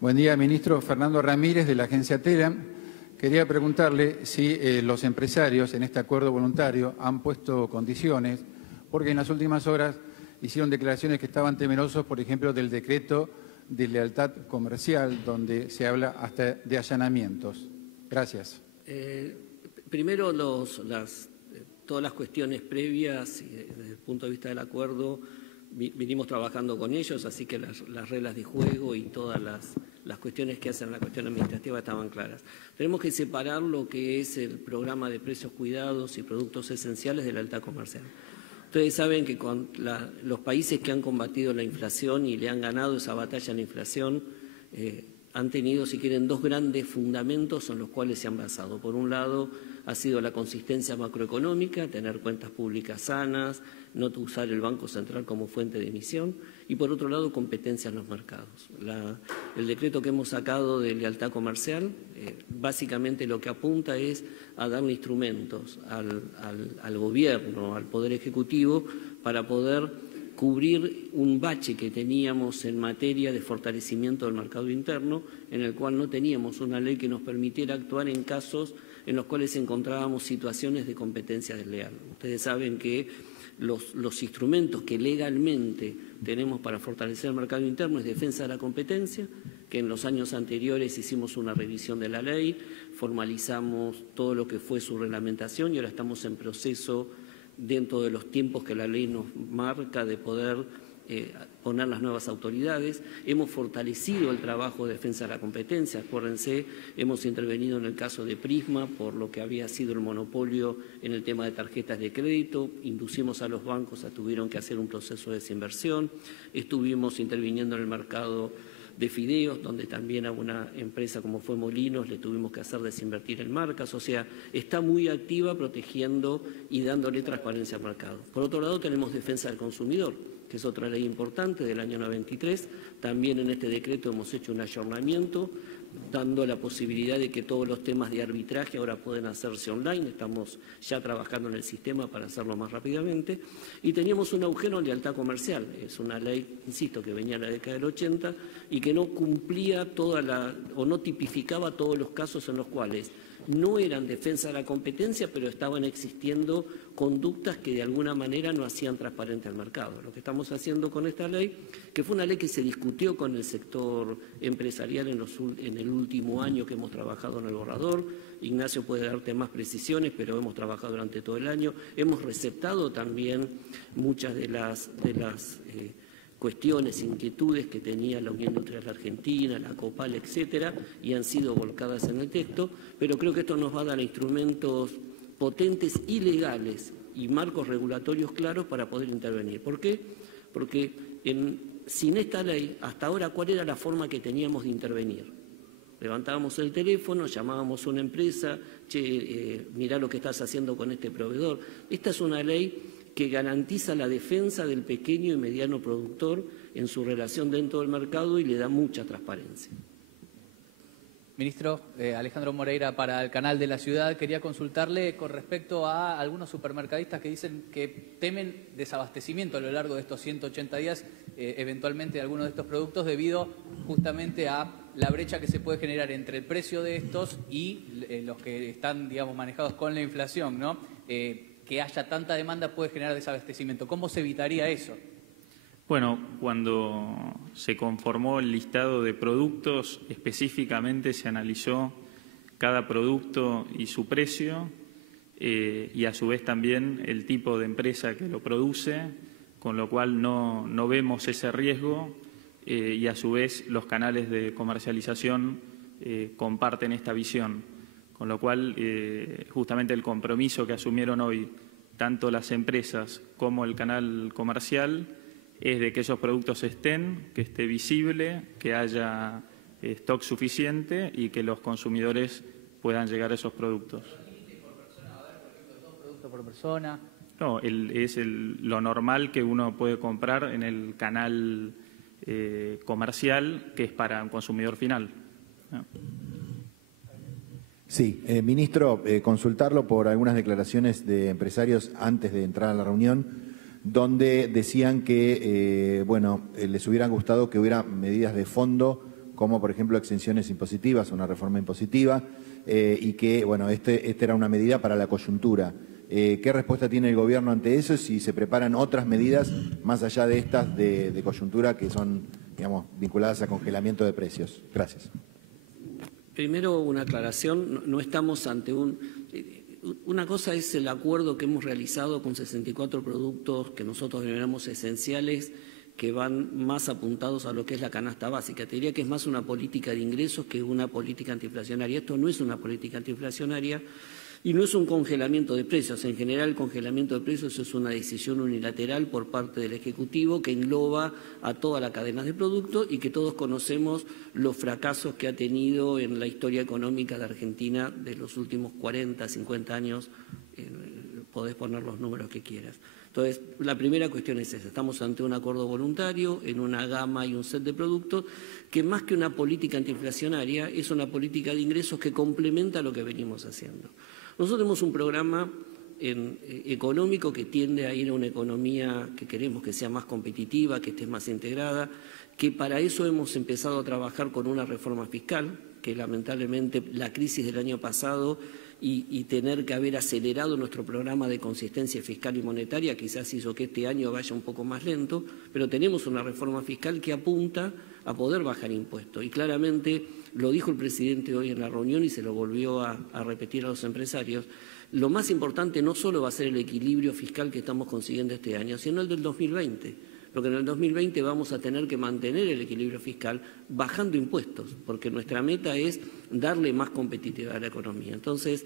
Buen día, ministro. Fernando Ramírez, de la agencia TELAM. Quería preguntarle si los empresarios en este acuerdo voluntario han puesto condiciones, porque en las últimas horas hicieron declaraciones que estaban temerosos, por ejemplo, del decreto de lealtad comercial, donde se habla hasta de allanamientos. Gracias. Primero, todas las cuestiones previas, desde el punto de vista del acuerdo, vinimos trabajando con ellos, así que las reglas de juego y todas las cuestiones que hacen la cuestión administrativa estaban claras. Tenemos que separar lo que es el programa de precios cuidados y productos esenciales de la lealtad comercial. Ustedes saben que con los países que han combatido la inflación y le han ganado esa batalla a la inflación han tenido, si quieren, dos grandes fundamentos en los cuales se han basado. Por un lado, ha sido la consistencia macroeconómica, tener cuentas públicas sanas, no usar el Banco Central como fuente de emisión, y por otro lado, competencia en los mercados. El decreto que hemos sacado de lealtad comercial, básicamente lo que apunta es a darle instrumentos al Gobierno, al Poder Ejecutivo, para poder cubrir un bache que teníamos en materia de fortalecimiento del mercado interno, en el cual no teníamos una ley que nos permitiera actuar en casos en los cuales encontrábamos situaciones de competencia desleal. Ustedes saben que los instrumentos que legalmente tenemos para fortalecer el mercado interno es defensa de la competencia, que en los años anteriores hicimos una revisión de la ley, formalizamos todo lo que fue su reglamentación y ahora estamos en proceso, dentro de los tiempos que la ley nos marca, de poder poner las nuevas autoridades. Hemos fortalecido el trabajo de defensa de la competencia. Acuérdense, hemos intervenido en el caso de Prisma por lo que había sido el monopolio en el tema de tarjetas de crédito. Inducimos a los bancos tuvieron que hacer un proceso de desinversión. Estuvimos interviniendo en el mercado de fideos, donde también a una empresa como fue Molinos le tuvimos que hacer desinvertir en marcas. O sea, está muy activa protegiendo y dándole transparencia al mercado. Por otro lado, tenemos defensa del consumidor, que es otra ley importante del año 93. También en este decreto hemos hecho un ayornamiento, dando la posibilidad de que todos los temas de arbitraje ahora pueden hacerse online. Estamos ya trabajando en el sistema para hacerlo más rápidamente. Y teníamos un agujero en lealtad comercial. Es una ley, insisto, que venía en la década del 80 y que no cumplía o no tipificaba todos los casos en los cuales no eran defensa de la competencia, pero estaban existiendo conductas que de alguna manera no hacían transparente al mercado. Lo que estamos haciendo con esta ley, que fue una ley que se discutió con el sector empresarial en el último año que hemos trabajado en el borrador. Ignacio puede darte más precisiones, pero hemos trabajado durante todo el año. Hemos receptado también muchas de las cuestiones, inquietudes que tenía la Unión Industrial Argentina, la COPAL, etcétera, y han sido volcadas en el texto, pero creo que esto nos va a dar instrumentos potentes y legales y marcos regulatorios claros para poder intervenir. ¿Por qué? Porque sin esta ley, hasta ahora, ¿cuál era la forma que teníamos de intervenir? Levantábamos el teléfono, llamábamos a una empresa, mirá lo que estás haciendo con este proveedor. Esta es una ley que garantiza la defensa del pequeño y mediano productor en su relación dentro del mercado y le da mucha transparencia. Ministro, Alejandro Moreira para el Canal de la Ciudad. Quería consultarle con respecto a algunos supermercadistas que dicen que temen desabastecimiento a lo largo de estos 180 días, eventualmente de algunos de estos productos, debido justamente a la brecha que se puede generar entre el precio de estos y los que están, digamos, manejados con la inflación, ¿no? Que haya tanta demanda puede generar desabastecimiento. ¿Cómo se evitaría eso? Bueno, cuando se conformó el listado de productos, específicamente se analizó cada producto y su precio y a su vez también el tipo de empresa que lo produce, con lo cual no vemos ese riesgo y a su vez los canales de comercialización comparten esta visión. Con lo cual, justamente el compromiso que asumieron hoy tanto las empresas como el canal comercial es de que esos productos estén, que esté visible, que haya stock suficiente y que los consumidores puedan llegar a esos productos. ¿2 productos por persona? No, es lo normal que uno puede comprar en el canal comercial, que es para un consumidor final, ¿no? Sí, ministro, consultarlo por algunas declaraciones de empresarios antes de entrar a la reunión, donde decían que, les hubiera gustado que hubiera medidas de fondo como por ejemplo exenciones impositivas, una reforma impositiva, y que, bueno, este era una medida para la coyuntura. ¿Qué respuesta tiene el gobierno ante eso? Si se preparan otras medidas más allá de estas de coyuntura que son, digamos, vinculadas a congelamiento de precios. Gracias. Primero, una aclaración. No estamos ante una cosa es el acuerdo que hemos realizado con 64 productos que nosotros denominamos esenciales, que van más apuntados a lo que es la canasta básica. Te diría que es más una política de ingresos que una política antiinflacionaria. Esto no es una política antiinflacionaria y no es un congelamiento de precios. En general, el congelamiento de precios es una decisión unilateral por parte del Ejecutivo que engloba a toda la cadena de productos y que todos conocemos los fracasos que ha tenido en la historia económica de Argentina de los últimos 40, 50 años. Podés poner los números que quieras. Entonces, la primera cuestión es esa. Estamos ante un acuerdo voluntario en una gama y un set de productos que más que una política antiinflacionaria es una política de ingresos que complementa lo que venimos haciendo. Nosotros tenemos un programa económico que tiende a ir a una economía que queremos que sea más competitiva, que esté más integrada, que para eso hemos empezado a trabajar con una reforma fiscal, que lamentablemente la crisis del año pasado y tener que haber acelerado nuestro programa de consistencia fiscal y monetaria quizás hizo que este año vaya un poco más lento, pero tenemos una reforma fiscal que apunta a poder bajar impuestos. Y claramente lo dijo el presidente hoy en la reunión y se lo volvió a repetir a los empresarios. Lo más importante no solo va a ser el equilibrio fiscal que estamos consiguiendo este año, sino el del 2020. Porque en el 2020 vamos a tener que mantener el equilibrio fiscal bajando impuestos, porque nuestra meta es darle más competitividad a la economía. Entonces,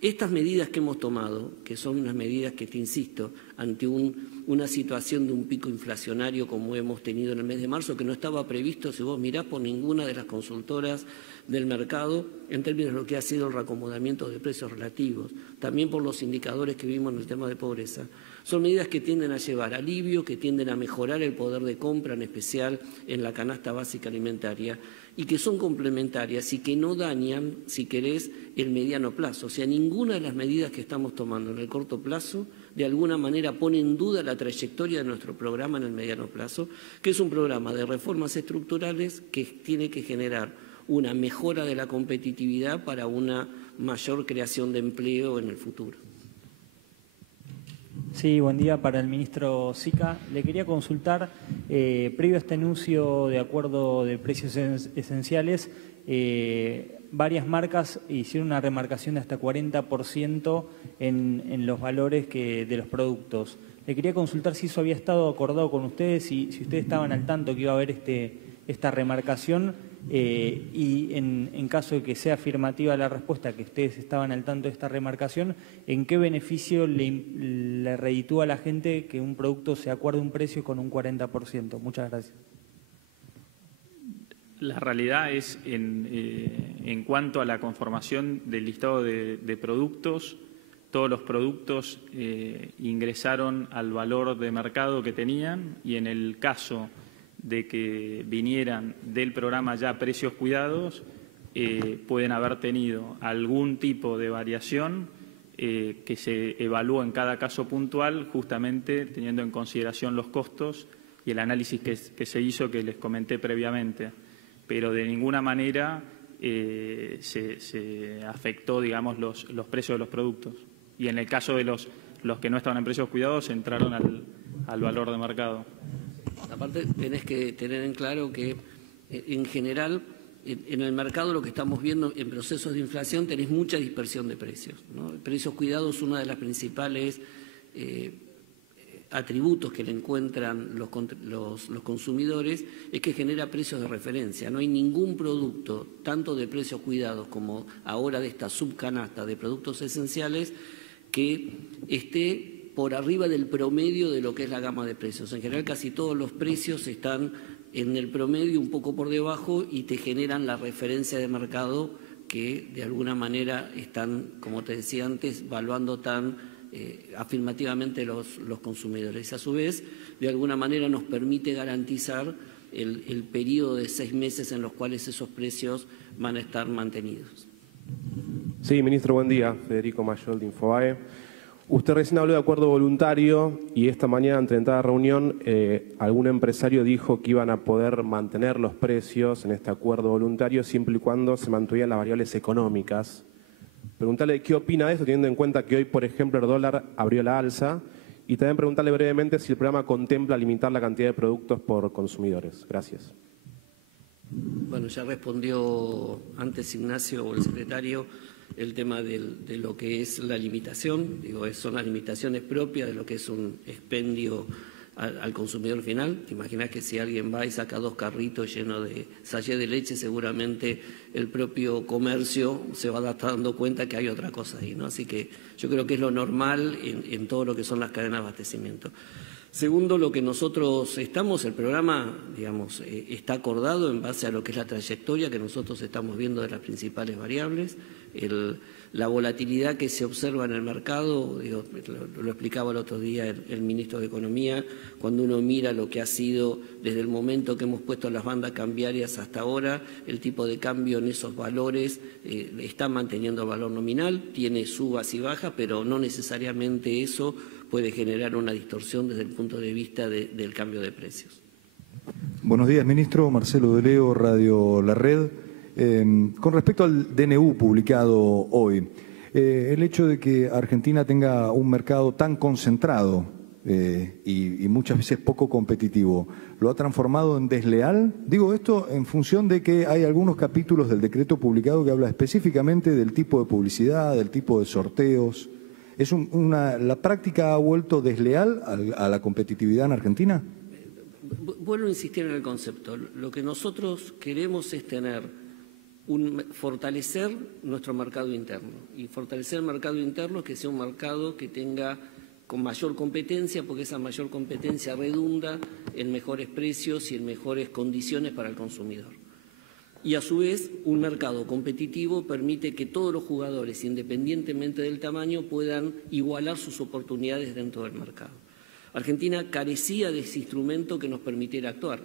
estas medidas que hemos tomado, que son unas medidas que, te insisto, ante una situación de un pico inflacionario como hemos tenido en el mes de marzo, que no estaba previsto, si vos mirás, por ninguna de las consultoras del mercado, en términos de lo que ha sido el reacomodamiento de precios relativos, también por los indicadores que vimos en el tema de pobreza. Son medidas que tienden a llevar alivio, que tienden a mejorar el poder de compra, en especial en la canasta básica alimentaria, y que son complementarias y que no dañan, si querés, el mediano plazo. O sea, ninguna de las medidas que estamos tomando en el corto plazo de alguna manera pone en duda la trayectoria de nuestro programa en el mediano plazo, que es un programa de reformas estructurales que tiene que generar una mejora de la competitividad para una mayor creación de empleo en el futuro. Sí, buen día para el ministro Sica. Le quería consultar, previo a este anuncio de acuerdo de precios esenciales, varias marcas hicieron una remarcación de hasta 40% en los valores de los productos. Le quería consultar si eso había estado acordado con ustedes, si ustedes estaban al tanto que iba a haber esta remarcación y en caso de que sea afirmativa la respuesta, que ustedes estaban al tanto de esta remarcación, ¿en qué beneficio le reditúa a la gente que un producto se acuerde un precio con un 40%? Muchas gracias. La realidad es, en cuanto a la conformación del listado de productos, todos los productos ingresaron al valor de mercado que tenían y en el caso de que vinieran del programa ya precios cuidados, pueden haber tenido algún tipo de variación que se evalúa en cada caso puntual, justamente teniendo en consideración los costos y el análisis que se hizo que les comenté previamente. Pero de ninguna manera se afectó, digamos, los precios de los productos. Y en el caso de los que no estaban en precios cuidados, entraron al valor de mercado. Aparte, tenés que tener en claro que, en general, en el mercado lo que estamos viendo en procesos de inflación tenés mucha dispersión de precios, ¿no? Precios cuidados, una de las principales atributos que le encuentran los consumidores es que genera precios de referencia. No hay ningún producto, tanto de precios cuidados como ahora de esta subcanasta de productos esenciales, que esté por arriba del promedio de lo que es la gama de precios. En general, casi todos los precios están en el promedio, un poco por debajo, y te generan la referencia de mercado que de alguna manera están, como te decía antes, valuando tan afirmativamente los consumidores. A su vez, de alguna manera nos permite garantizar el periodo de 6 meses en los cuales esos precios van a estar mantenidos. Sí, ministro, buen día. Federico Mayol de Infobae. Usted recién habló de acuerdo voluntario y esta mañana, en la reunión, algún empresario dijo que iban a poder mantener los precios en este acuerdo voluntario siempre y cuando se mantuvieran las variables económicas. Preguntarle qué opina de esto, teniendo en cuenta que hoy, por ejemplo, el dólar abrió la alza, y también preguntarle brevemente si el programa contempla limitar la cantidad de productos por consumidores. Gracias. Bueno, ya respondió antes Ignacio o el secretario el tema de lo que es la limitación. Digo, son las limitaciones propias de lo que es un expendio al consumidor final. Te imaginas que si alguien va y saca 2 carritos llenos de sachet de leche, seguramente el propio comercio se va a estar dando cuenta que hay otra cosa ahí, ¿no? Así que yo creo que es lo normal en todo lo que son las cadenas de abastecimiento. Segundo, lo que nosotros el programa, digamos, está acordado en base a lo que es la trayectoria que nosotros estamos viendo de las principales variables, la volatilidad que se observa en el mercado, digo, lo explicaba el otro día el ministro de Economía, cuando uno mira lo que ha sido desde el momento que hemos puesto las bandas cambiarias hasta ahora, el tipo de cambio en esos valores está manteniendo el valor nominal, tiene subas y bajas, pero no necesariamente eso puede generar una distorsión desde el punto de vista del cambio de precios. Buenos días, ministro. Marcelo de Leo, Radio La Red. Con respecto al DNU publicado hoy, el hecho de que Argentina tenga un mercado tan concentrado y muchas veces poco competitivo, ¿lo ha transformado en desleal? Digo esto en función de que hay algunos capítulos del decreto publicado que habla específicamente del tipo de publicidad, del tipo de sorteos. ¿La práctica ha vuelto desleal a la competitividad en Argentina? Vuelvo a insistir en el concepto. Lo que nosotros queremos es fortalecer nuestro mercado interno. Y fortalecer el mercado interno es que sea un mercado que tenga con mayor competencia, porque esa mayor competencia redunda en mejores precios y en mejores condiciones para el consumidor. Y a su vez, un mercado competitivo permite que todos los jugadores, independientemente del tamaño, puedan igualar sus oportunidades dentro del mercado. Argentina carecía de ese instrumento que nos permitiera actuar.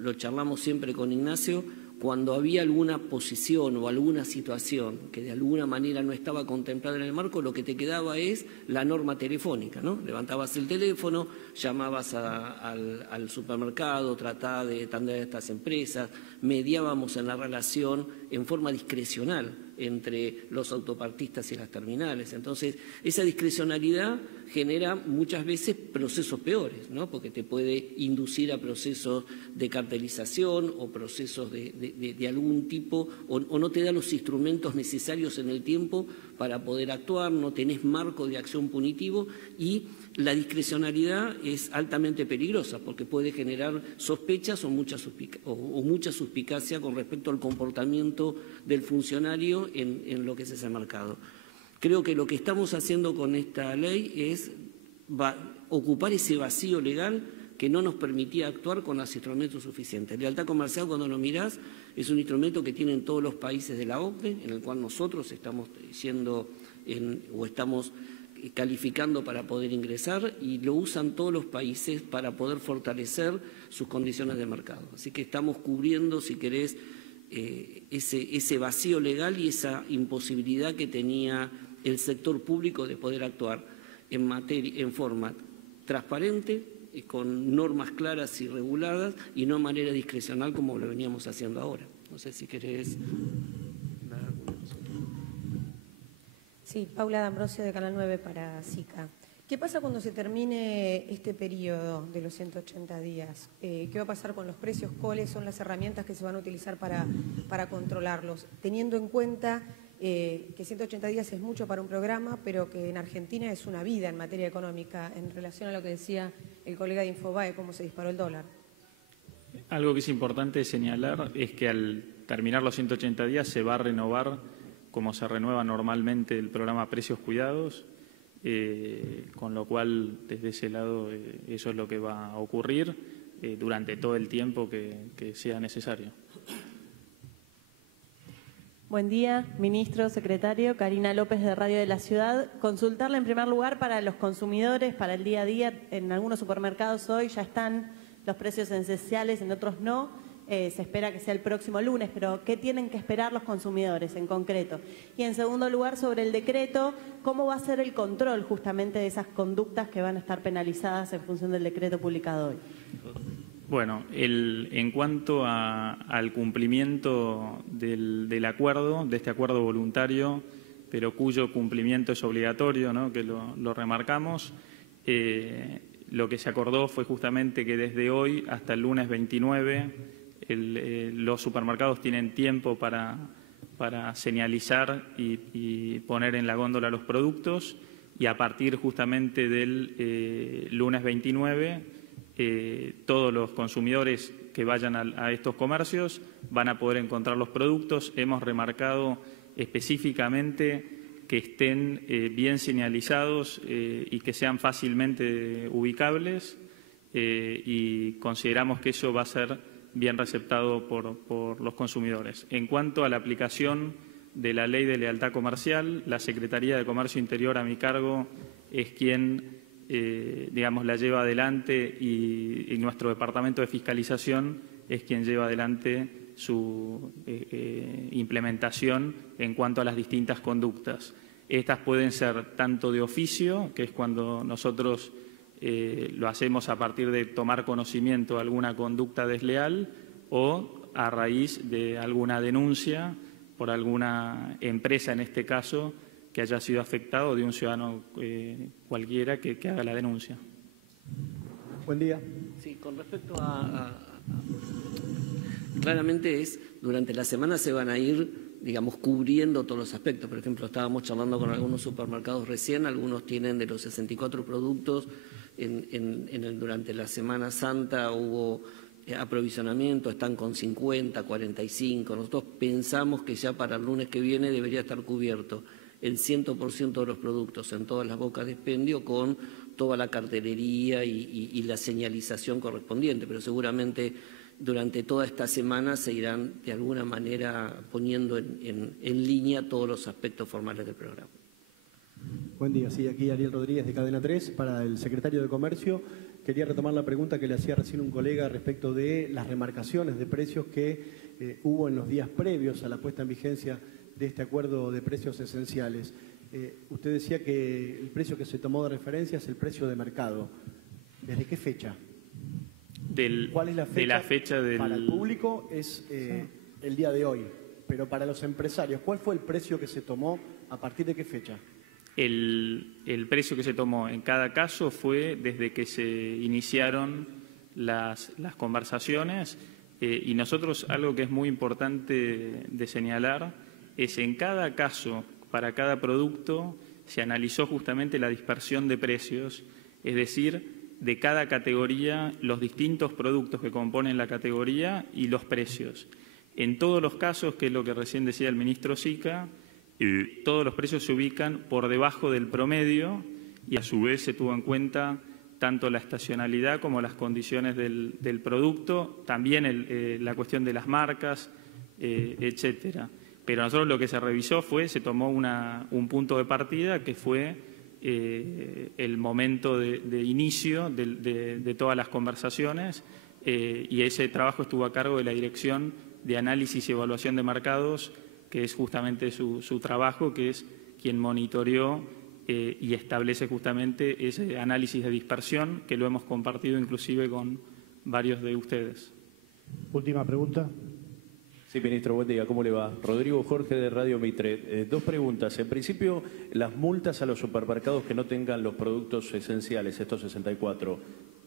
Lo charlamos siempre con Ignacio. Cuando había alguna posición o alguna situación que de alguna manera no estaba contemplada en el marco, lo que te quedaba es la norma telefónica, ¿no? Levantabas el teléfono, llamabas al supermercado, tratabas de atender a estas empresas, mediábamos en la relación en forma discrecional entre los autopartistas y las terminales. Entonces, esa discrecionalidad genera muchas veces procesos peores, ¿no? Porque te puede inducir a procesos de cartelización o procesos de algún tipo, o no te da los instrumentos necesarios en el tiempo para poder actuar, no tenés marco de acción punitivo, y la discrecionalidad es altamente peligrosa porque puede generar sospechas o mucha suspicacia con respecto al comportamiento del funcionario en lo que es ese mercado. Creo que lo que estamos haciendo con esta ley es ocupar ese vacío legal que no nos permitía actuar con los instrumentos suficientes. Lealtad comercial, cuando lo mirás, es un instrumento que tienen todos los países de la OCDE, en el cual nosotros estamos estamos calificando para poder ingresar, y lo usan todos los países para poder fortalecer sus condiciones de mercado. Así que estamos cubriendo, si querés, ese vacío legal y esa imposibilidad que tenía el sector público de poder actuar en forma transparente, con normas claras y reguladas, y no de manera discrecional como lo veníamos haciendo ahora. No sé si querés dar alguna cosa. Sí, Paula D'Ambrosio de Canal 9 para SICA. ¿Qué pasa cuando se termine este periodo de los 180 días? ¿Qué va a pasar con los precios? ¿Cuáles son las herramientas que se van a utilizar para controlarlos? Teniendo en cuenta que 180 días es mucho para un programa, pero que en Argentina es una vida en materia económica, en relación a lo que decía el colega de Infobae, cómo se disparó el dólar. Algo que es importante señalar es que al terminar los 180 días se va a renovar, como se renueva normalmente, el programa Precios Cuidados, con lo cual desde ese lado eso es lo que va a ocurrir durante todo el tiempo que sea necesario. Buen día, ministro, secretario. Karina López de Radio de la Ciudad. Consultarle en primer lugar para los consumidores, para el día a día. En algunos supermercados hoy ya están los precios esenciales, en otros no. se espera que sea el próximo lunes, pero ¿qué tienen que esperar los consumidores en concreto? Y en segundo lugar, sobre el decreto, ¿cómo va a ser el control justamente de esas conductas que van a estar penalizadas en función del decreto publicado hoy? Bueno, en cuanto al cumplimiento del acuerdo, de este acuerdo voluntario, pero cuyo cumplimiento es obligatorio, ¿no?, que lo remarcamos, lo que se acordó fue justamente que desde hoy hasta el lunes 29 los supermercados tienen tiempo para señalizar y poner en la góndola los productos, y a partir justamente del lunes 29 todos los consumidores que vayan a estos comercios van a poder encontrar los productos. Hemos remarcado específicamente que estén bien señalizados y que sean fácilmente ubicables, y consideramos que eso va a ser bien receptado por los consumidores. En cuanto a la aplicación de la Ley de Lealtad Comercial, la Secretaría de Comercio Interior a mi cargo es quien, digamos, la lleva adelante, y nuestro Departamento de Fiscalización es quien lleva adelante su implementación en cuanto a las distintas conductas. Estas pueden ser tanto de oficio, que es cuando nosotros lo hacemos a partir de tomar conocimiento de alguna conducta desleal, o a raíz de alguna denuncia por alguna empresa, en este caso, que haya sido afectado, o de un ciudadano cualquiera que haga la denuncia. Buen día. Sí, con respecto claramente durante la semana se van a ir, digamos, cubriendo todos los aspectos. Por ejemplo, estábamos charlando con algunos supermercados recién, algunos tienen de los 64 productos, durante la Semana Santa hubo aprovisionamiento, están con 50, 45. Nosotros pensamos que ya para el lunes que viene debería estar cubierto el 100% de los productos en todas las bocas de expendio, con toda la cartelería y la señalización correspondiente, pero seguramente durante toda esta semana se irán de alguna manera poniendo en línea todos los aspectos formales del programa. Buen día, sí, aquí Ariel Rodríguez de Cadena 3 para el secretario de Comercio. Quería retomar la pregunta que le hacía recién un colega respecto de las remarcaciones de precios que hubo en los días previos a la puesta en vigencia de este acuerdo de precios esenciales. Usted decía que el precio que se tomó de referencia es el precio de mercado. ¿Desde qué fecha? ¿Cuál es la fecha? De la fecha del... Para el público es el día de hoy, pero para los empresarios, ¿cuál fue el precio que se tomó a partir de qué fecha? El precio que se tomó en cada caso fue desde que se iniciaron las conversaciones, y nosotros, algo que es muy importante de señalar, es en cada caso, para cada producto, se analizó justamente la dispersión de precios, es decir, de cada categoría, los distintos productos que componen la categoría y los precios. En todos los casos, que es lo que recién decía el ministro Sica, todos los precios se ubican por debajo del promedio, y a su vez se tuvo en cuenta tanto la estacionalidad como las condiciones del producto, también la cuestión de las marcas, etcétera. Pero nosotros lo que se revisó se tomó un punto de partida que fue el momento de inicio de todas las conversaciones, y ese trabajo estuvo a cargo de la Dirección de Análisis y Evaluación de Mercados, que es justamente su trabajo, que es quien monitoreó y establece justamente ese análisis de dispersión, que lo hemos compartido inclusive con varios de ustedes. Última pregunta. Sí, ministro, buen día. ¿Cómo le va? Rodrigo Jorge, de Radio Mitre. Dos preguntas. En principio, las multas a los supermercados que no tengan los productos esenciales, estos 64,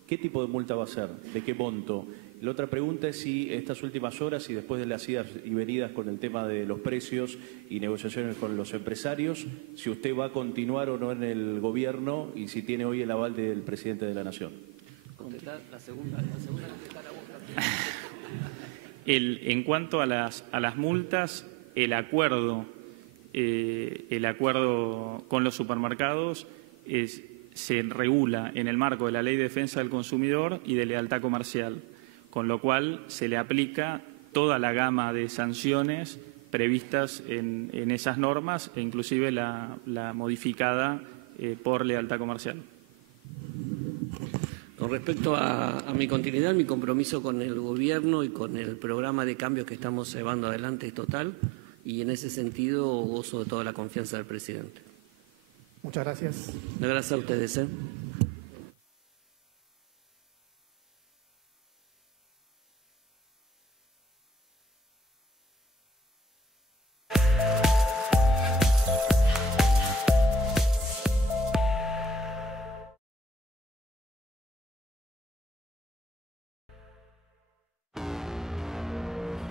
¿qué tipo de multa va a ser? ¿De qué monto? La otra pregunta es si estas últimas horas y después de las idas y venidas con el tema de los precios y negociaciones con los empresarios, si usted va a continuar o no en el gobierno, y si tiene hoy el aval del presidente de la Nación. Contestar la segunda contestar a vos. En cuanto a las multas, el acuerdo con los supermercados se regula en el marco de la Ley de Defensa del Consumidor y de Lealtad Comercial, con lo cual se le aplica toda la gama de sanciones previstas en esas normas, e inclusive la modificada por Lealtad Comercial. Con respecto a mi continuidad, mi compromiso con el gobierno y con el programa de cambios que estamos llevando adelante es total y en ese sentido gozo de toda la confianza del presidente. Muchas gracias. Gracias a ustedes.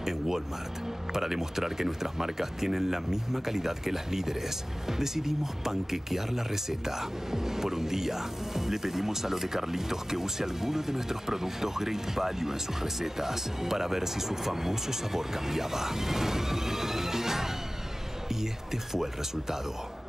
En Walmart, para demostrar que nuestras marcas tienen la misma calidad que las líderes, decidimos panquequear la receta. Por un día, le pedimos a lo de Carlitos que use alguno de nuestros productos Great Value en sus recetas para ver si su famoso sabor cambiaba. Y este fue el resultado.